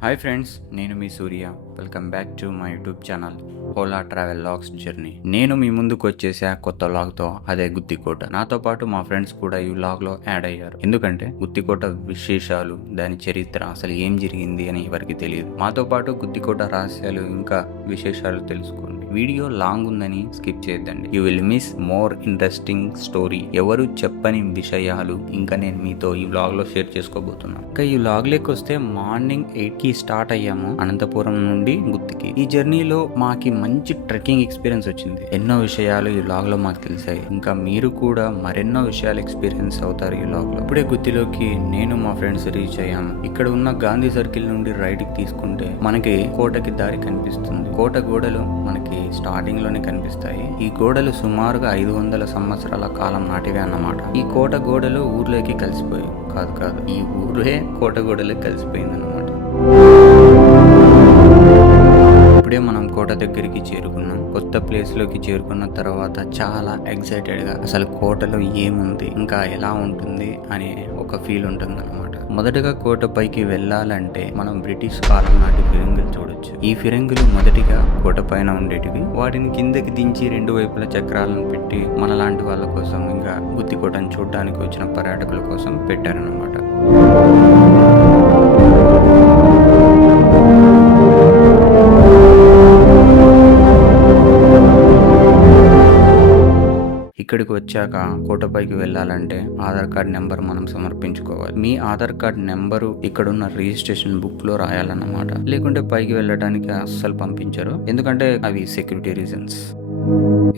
Hi friends, నేను మీ Surya. Welcome back to my YouTube channel Ola travel logs journey. నేను మీ ముందుకు వచ్చేసా కొత్త లాగ్తో, అదే గుత్తికోట. నాతో పాటు మా ఫ్రెండ్స్ కూడా ఈ లాగ్లో యాడ్ అయ్యారు. ఎందుకంటే గుత్తికోట విశేషాలు, దాని చరిత్ర, అసలు ఏం జరిగింది అని ఎవరికి తెలియదు. మాతో పాటు గుత్తికోట రహస్యాలు ఇంకా విశేషాలు తెలుసుకోండి. వీడియో లాంగ్ ఉందని స్కిప్ చేయొద్దండి. You will miss more interesting story. ఎవరు చెప్పని విషయాలు ఇంకా నేను మీతో ఈ వ్లాగ్ లో షేర్ చేసుకోబోతున్నాను. ఇంకా ఈ వ్లాగ్ లోకి వస్తే మార్నింగ్ 8 కి స్టార్ట్ అయ్యాము అనంతపురం నుండి గుత్తికి. ఈ జర్నీలో మాకి మంచి ట్రెక్కింగ్ ఎక్స్పీరియన్స్ వచ్చింది. ఎన్నో విషయాలు ఈ వ్లాగ్ లో మాకు తెలిసాయి. ఇంకా మీరు కూడా మరెన్నో విషయాలు ఎక్స్పీరియన్స్ అవుతారు ఈ వ్లాగ్ లో. ఇప్పుడే గుత్తిలోకి నేను మా ఫ్రెండ్స్ రీచ్ అయ్యాము. ఇక్కడ ఉన్న గాంధీ సర్కిల్ నుండి రైట్ కి తీసుకుంటే మనకి కోటకి దారి కనిపిస్తుంది. కోట గోడలు మనకి స్టార్టింగ్ లోనే కనిపిస్తాయి. ఈ గోడలు సుమారుగా 500 సంవత్సరాల కాలం నాటివే అన్నమాట. ఈ కోట గోడలు ఊర్లోకి కలిసిపోయి కాదు ఈ ఊరే కోట గోడలోకి కలిసిపోయింది అన్నమాట. ఇప్పుడే మనం కోట దగ్గరికి చేరుకున్నాం. కొత్త ప్లేస్ లోకి చేరుకున్న తర్వాత చాలా ఎక్సైటెడ్ గా అసలు కోటలో ఏముంది, ఇంకా ఎలా ఉంటుంది అనే ఒక ఫీల్ ఉంటుంది అనమాట. మొదటగా కోట పైకి వెళ్ళాలంటే మనం బ్రిటిష్ కాలం నాటి ఫిరంగులు చూడొచ్చు. ఈ ఫిరంగులు మొదటిగా కోట పైన ఉండేటివి. వాటిని కిందకి దించి 2 వైపుల చక్రాలను పెట్టి మనలాంటి వాళ్ళ కోసం, ఇంకా గుత్తికోటను చూడడానికి వచ్చిన పర్యాటకుల కోసం పెట్టారన్నమాట. ఇక్కడికి వచ్చాక కోటపైకి వెళ్ళాలంటే ఆధార్ కార్డ్ నెంబర్ మనం సమర్పించుకోవాలి. మీ ఆధార్ కార్డ్ నెంబరు ఇక్కడున్న రిజిస్ట్రేషన్ బుక్ లో రాయాలన్నమాట. లేకుంటే పైకి వెళ్ళడానికి అస్సలు పంపించరు, ఎందుకంటే అవి సెక్యూరిటీ రీజన్స్.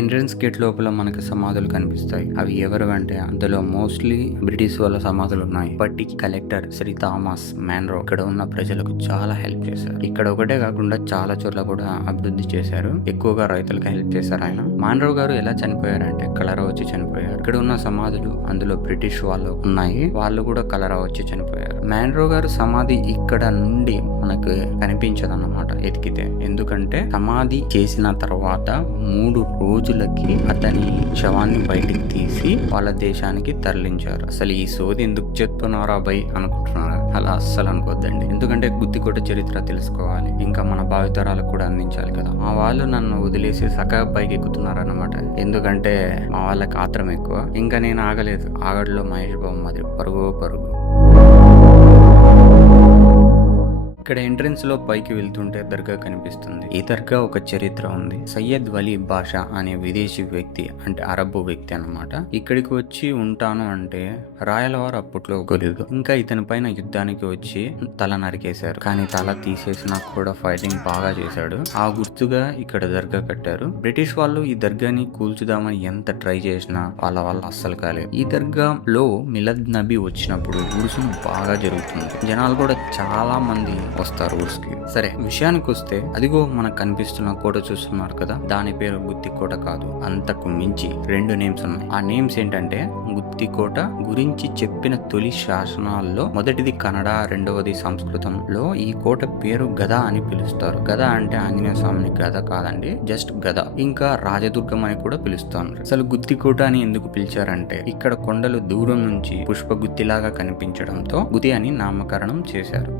ఎంట్రన్స్ గేట్ లోపల మనకి సమాధులు కనిపిస్తాయి. అవి ఎవరు అంటే అందులో మోస్ట్లీ బ్రిటిష్ వాళ్ళ సమాధులు ఉన్నాయి. ఇప్పటి కలెక్టర్ శ్రీ థామస్ మ్యాన్రో ఇక్కడ ఉన్న ప్రజలకు చాలా హెల్ప్ చేశారు. ఇక్కడ ఒకటే కాకుండా చాలా చోట్ల కూడా అభివృద్ధి చేశారు. ఎక్కువగా రైతులకు హెల్ప్ చేశారు ఆయన. మ్యాన్రో గారు ఎలా చనిపోయారంటే కలరా వచ్చి చనిపోయారు. ఇక్కడ ఉన్న సమాధులు అందులో బ్రిటిష్ వాళ్ళు ఉన్నాయి, వాళ్ళు కూడా కలరా వచ్చి చనిపోయారు. మ్యాన్రో గారు సమాధి ఇక్కడ నుండి మనకు కనిపించదు అన్నమాట ఎతికితే. ఎందుకంటే సమాధి చేసిన తర్వాత 3 రోజులకి అతని శవాన్ని బయటికి తీసి వాళ్ళ దేశానికి తరలించారు. అసలు ఈ సోది ఎందుకు చెప్తున్నారా బై అనుకుంటున్నారా? అలా అస్సలు అనుకోద్దండి. ఎందుకంటే గుత్తికోట చరిత్ర తెలుసుకోవాలి, ఇంకా మన భావితరాలకు కూడా అందించాలి కదా. మా వాళ్ళు నన్ను వదిలేసి సగం పైకి ఎక్కుతున్నారన్నమాట. ఎందుకంటే మా వాళ్ళకి ఆత్రం ఎక్కువ. ఇంకా నేను ఆగలేదు. ఆగడులో మహేష్ బాబు మాదిరి పరుగు. ఇక్కడ ఎంట్రన్స్ లో పైకి వెళ్తుంటే దర్గా కనిపిస్తుంది. ఈ దర్గా ఒక చరిత్ర ఉంది. సయ్యద్ వలీ బాషా అనే విదేశీ వ్యక్తి, అంటే అరబ్బు వ్యక్తి అన్నమాట, ఇక్కడికి వచ్చి ఉంటాను అంటే రాయలవారు అప్పట్లో ఒప్పుకోలేదు. ఇంకా ఇతని పైన యుద్ధానికి వచ్చి తల నరికేశారు. కానీ తల తీసేసినా కూడా ఫైటింగ్ బాగా చేశాడు. ఆ గుర్తుగా ఇక్కడ దర్గా కట్టారు. బ్రిటిష్ వాళ్ళు ఈ దర్గాని కూల్చుదామని ఎంత ట్రై చేసినా వాళ్ళ వల్ల అస్సలు కాలేదు. ఈ దర్గాలో మిలద్ నబీ వచ్చినప్పుడు ఉరుసు బాగా జరుగుతుంది. జనాలు కూడా చాలా మంది వస్తారు ఊర్స్కి. సరే, విషయానికి వస్తే అదిగో మనకు కనిపిస్తున్న కోట చూస్తున్నారు కదా, దాని పేరు గుత్తికోట కాదు. అంతకు మించి 2 నేమ్స్ ఉన్నాయి. ఆ నేమ్స్ ఏంటంటే గుత్తికోట గురించి చెప్పిన తొలి శాసనాల్లో మొదటిది కన్నడ, రెండవది సంస్కృతంలో ఈ కోట పేరు గద అని పిలుస్తారు. గద అంటే ఆంజనేయ స్వామిని గద కాదండి, జస్ట్ గద. ఇంకా రాజదుర్గం అని కూడా పిలుస్తారు. అసలు గుత్తికోట అని ఎందుకు పిలిచారంటే ఇక్కడ కొండలు దూరం నుంచి పుష్ప గుత్తిలాగా కనిపించడంతో గుత్తి అని నామకరణం చేశారు.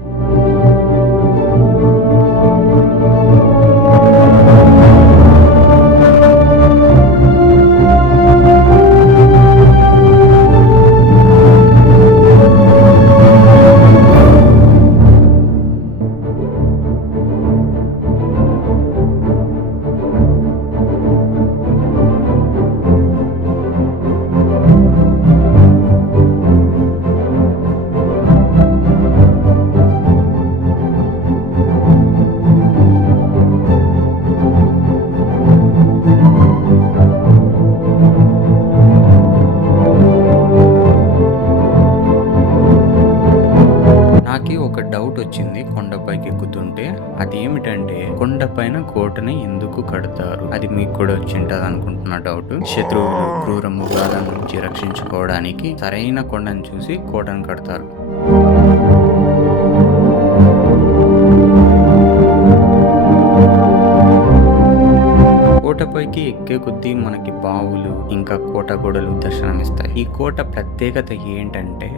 ఒక డౌట్ వచ్చింది కొండపైకి ఎక్కుతుంటే. అదేమిటంటే కొండపైన కోటని ఎందుకు కడతారు? అది మీకు కూడా వచ్చింటది అనుకుంటున్న డౌట్. శత్రువులు, క్రూర మృగాల నుంచి రక్షించుకోవడానికి సరైన కొండను చూసి కోటను కడతారు. కోటపైకి ఎక్కే కొద్దీ మనకి బావులు ఇంకా కోట గోడలు దర్శనమిస్తాయి. ఈ కోట ప్రత్యేకత ఏంటంటే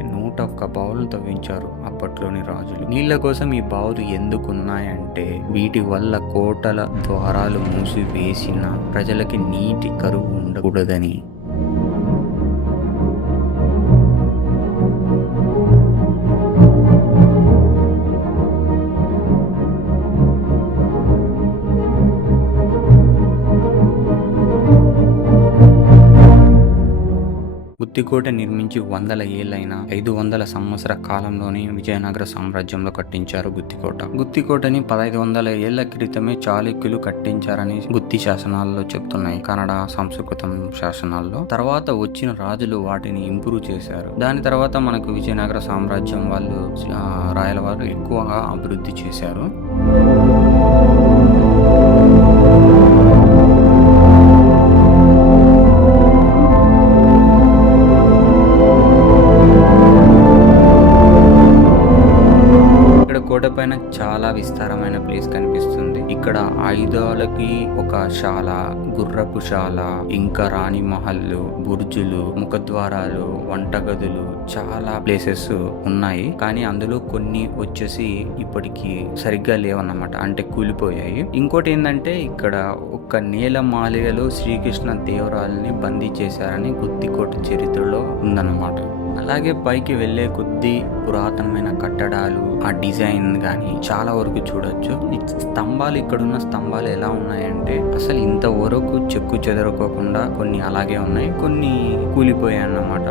ఒక్క బావులను తవ్వించారు అప్పట్లోని రాజులు. నీళ్ల కోసం ఈ బావులు ఎందుకున్నాయంటే వీటి వల్ల కోటల ద్వారాలు మూసివేసిన ప్రజలకి నీటి కరువు ఉండకూడదని. గుత్తికోట నిర్మించి 100 ఏళ్లైన 500 సంవత్సర కాలంలోనే విజయనగర సామ్రాజ్యంలో కట్టించారు గుత్తికోట. గుత్తికోటని 1500 ఏళ్ల క్రితమే చాళుక్యులు కట్టించారని గుత్తి శాసనాల్లో చెప్తున్నాయి, కన్నడ సంస్కృతం శాసనాల్లో. తర్వాత వచ్చిన రాజులు వాటిని ఇంప్రూవ్ చేశారు. దాని తర్వాత మనకు విజయనగర సామ్రాజ్యం వాళ్ళు రాయల వారు ఎక్కువగా అభివృద్ధి చేశారు. కోట పైన చాలా విస్తారమైన ప్లేస్ కనిపిస్తుంది. ఇక్కడ ఆయుధాలకి ఒక శాల, గుర్రపు శాల, ఇంకా రాణి మహల్లు, బుర్జులు, ముఖద్వారాలు, వంటగదులు, చాలా ప్లేసెస్ ఉన్నాయి. కానీ అందులో కొన్ని వచ్చేసి ఇప్పటికి సరిగ్గా లేవన్నమాట, అంటే కూలిపోయాయి. ఇంకోటి ఏంటంటే ఇక్కడ ఒక నేల మాలిగలో శ్రీకృష్ణ దేవరాయల్ని బందీ చేశారని గుత్తికోట చరిత్రలో ఉందన్నమాట. అలాగే పైకి వెళ్లే కొద్దీ పురాతనమైన కట్టడాలు, ఆ డిజైన్ గానీ చాలా వరకు చూడొచ్చు. ఈ స్తంభాలు, ఇక్కడున్న స్తంభాలు ఎలా ఉన్నాయంటే అసలు ఇంతవరకు చెక్కు చెదరకోకుండా కొన్ని అలాగే ఉన్నాయి, కొన్ని కూలిపోయాయి అన్నమాట.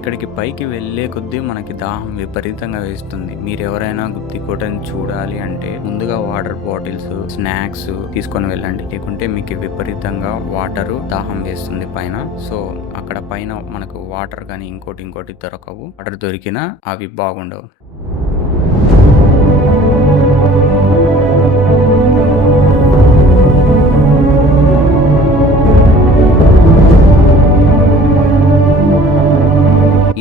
ఇక్కడికి పైకి వెళ్లే కొద్దీ మనకి దాహం విపరీతంగా వేస్తుంది. మీరు ఎవరైనా గుత్తికోటని చూడాలి అంటే ముందుగా వాటర్ బాటిల్స్, స్నాక్స్ తీసుకొని వెళ్ళండి, లేకుంటే మీకు విపరీతంగా వాటర్ దాహం వేస్తుంది పైన. సో అక్కడ పైన మనకు వాటర్ కానీ ఇంకోటి దొరకవు. వాటర్ దొరికినా అవి బాగుండవు.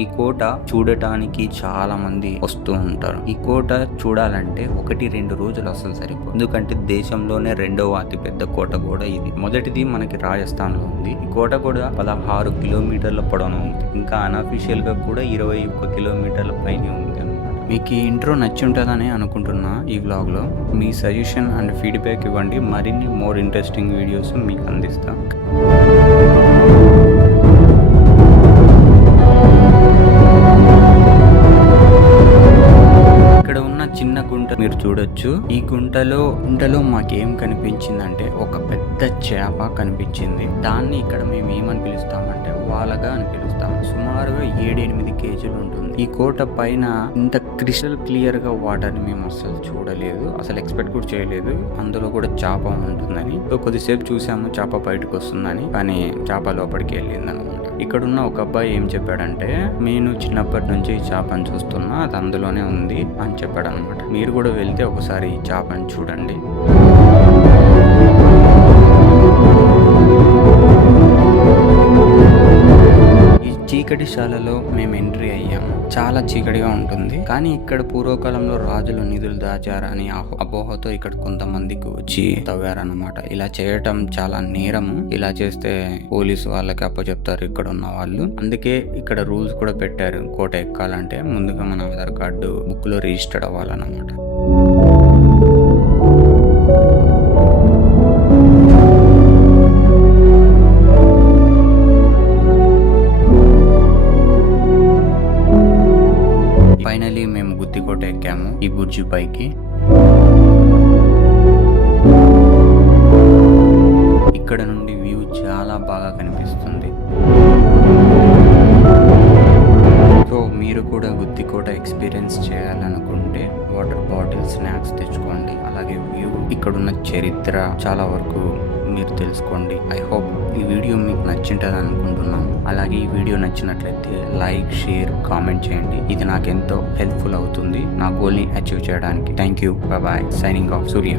ఈ కోట చూడటానికి చాలా మంది వస్తూ ఉంటారు. ఈ కోట చూడాలంటే 1-2 రోజులు అసలు సరిపోదు. ఎందుకంటే దేశంలోనే 2వ అతిపెద్ద కోట కూడా ఇది. మొదటిది మనకి రాజస్థాన్ లో ఉంది. ఈ కోట కూడా 16 కిలోమీటర్ల పొడవున ఉంది. ఇంకా అన్అఫీషియల్ గా కూడా 21 కిలోమీటర్ల పైన ఉంది అనమాట. మీకు ఈ ఇంట్రో నచ్చి ఉంటుందని అనుకుంటున్నా. ఈ వ్లాగ్ లో మీ సజెషన్ అండ్ ఫీడ్బ్యాక్ ఇవ్వండి. మరిన్ని మోర్ ఇంట్రెస్టింగ్ వీడియోస్ మీకు అందిస్తా. చిన్న గుంట మీరు చూడొచ్చు. ఈ గుంటలో మాకేం కనిపించిందంటే ఒక పెద్ద చేప కనిపించింది. దాన్ని ఇక్కడ మేము ఏమని పిలుస్తామంటే వాలగా అని పిలుస్తాం. సుమారుగా 7-8 కేజీలు ఉంటుంది. ఈ కోట పైన ఇంత క్రిస్టల్ క్లియర్ గా వాటర్ ని మేము అసలు చూడలేదు, అసలు ఎక్స్పెక్ట్ కూడా చేయలేదు అందులో కూడా చేప ఉంటుందని. కొద్దిసేపు చూసాము చేప బయటకు వస్తుందని, కానీ చేప లోపలికి వెళ్ళింది అనమాట. ఇక్కడున్న ఒక అబ్బాయి ఏం చెప్పాడంటే, నేను చిన్నప్పటి నుంచి ఈ చేపను చూస్తున్నా, అది అందులోనే ఉంది అని చెప్పాడు అనమాట. మీరు కూడా వెళ్తే ఒకసారి ఈ చేపను చూడండి. చీకటి శాలలో మేము ఎంట్రీ అయ్యాము. చాలా చీకటిగా ఉంటుంది, కానీ ఇక్కడ పూర్వకాలంలో రాజులు నిధులు దాచారని అపోహతో ఇక్కడ కొంతమందికి వచ్చి తవ్వారన్నమాట. ఇలా చేయటం చాలా నేరము. ఇలా చేస్తే పోలీసు వాళ్ళకి అప్పచెప్తారు ఇక్కడ ఉన్న వాళ్ళు. అందుకే ఇక్కడ రూల్స్ కూడా పెట్టారు. కోట ఎక్కాలంటే ముందుగా మన ఆధార్ కార్డు బుక్ లో రిజిస్టర్డ్ అవ్వాలన్నమాట. ఫైనలీ మేము గుత్తికోట ఎక్కాము, ఈ బుర్జు పైకి. ఇక్కడ నుండి వ్యూ చాలా బాగా కనిపిస్తుంది. సో మీరు కూడా గుత్తికోట ఎక్స్పీరియన్స్ చేయాలనుకుంటే వాటర్ బాటిల్, స్నాక్స్ తెచ్చుకోండి. అలాగే వ్యూ, ఇక్కడున్న చరిత్ర చాలా వరకు మీరు తెలుసుకోండి. ఐ హోప్ ఈ వీడియో మీకు నచ్చింటుంది అనుకుంటున్నాను. అలాగే ఈ వీడియో నచ్చినట్లయితే లైక్, షేర్, కామెంట్ చేయండి. ఇది నాకెంతో హెల్ప్ఫుల్ అవుతుంది నా గోల్ని అచీవ్ చేయడానికి. Thank you. Bye. Signing off, Surya.